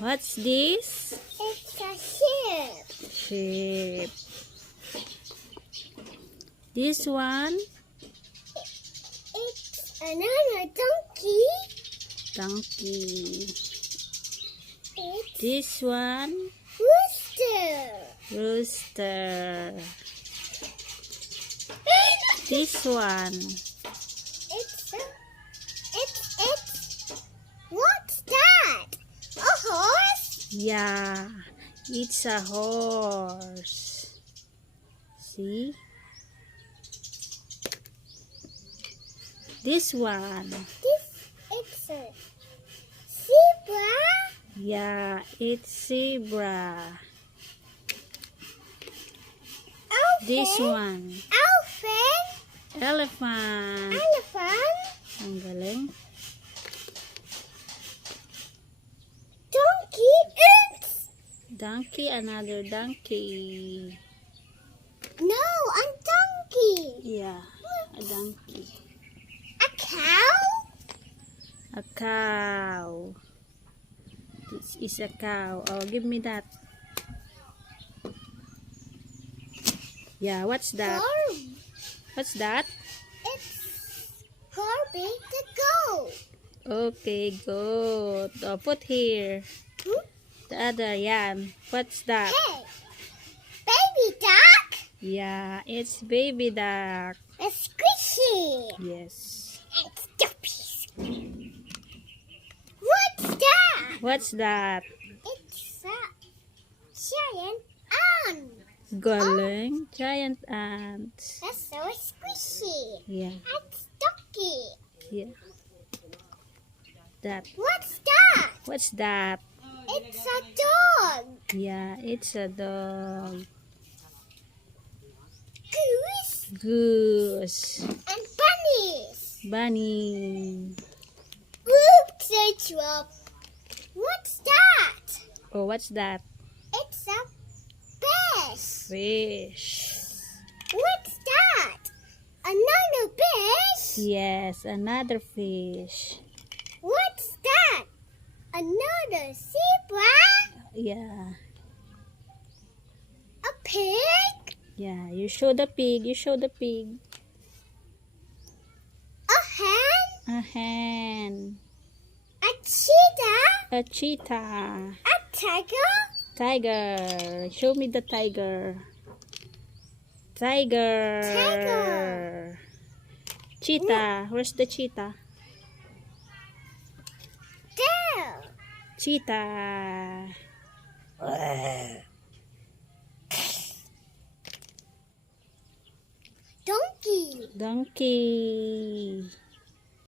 What's this? It's a ship. Sheep. This one? It's another donkey. Donkey. It's This one? rooster. Rooster. This one? What's that? A horse? Yeah, it's a horse. See? This one? It's a zebra. Yeah, it's zebra. Elephant. This one? Elephant. Elephant. Elephant. Ang galing. Donkey. Donkey, another donkey. No, a donkey. Yeah, a donkey. A cow. A cow. This is a cow. Oh, give me that. Yeah, what's that? Farm. What's that? It's Herbie the goat. Okay, good. Oh, put here. The other, yan. What's that? Hey, baby duck. Yeah, it's baby duck. It's squishy. Yes. It's dumpy. What's that? What's that? It's a giant ant. Galing. Giant ant. That's so squishy. Yeah, It's ducky. yeah. That. What's that? What's that? It's a dog. Yeah, it's a dog. Goose Goose. and bunnies. Bunny. Oops, I dropped. What's that? Oh, what's that? It's a fish. Fish. What's that? Another fish? Yes, another fish. What's that? Another zebra? Yeah. A pig? Yeah, you show the pig. You show the pig. A hen? A hen. A cheetah? A cheetah. A tiger? Tiger. Show me the tiger. Tiger. Tiger. Cheetah. Where's the cheetah? There. Cheetah. Donkey. Donkey.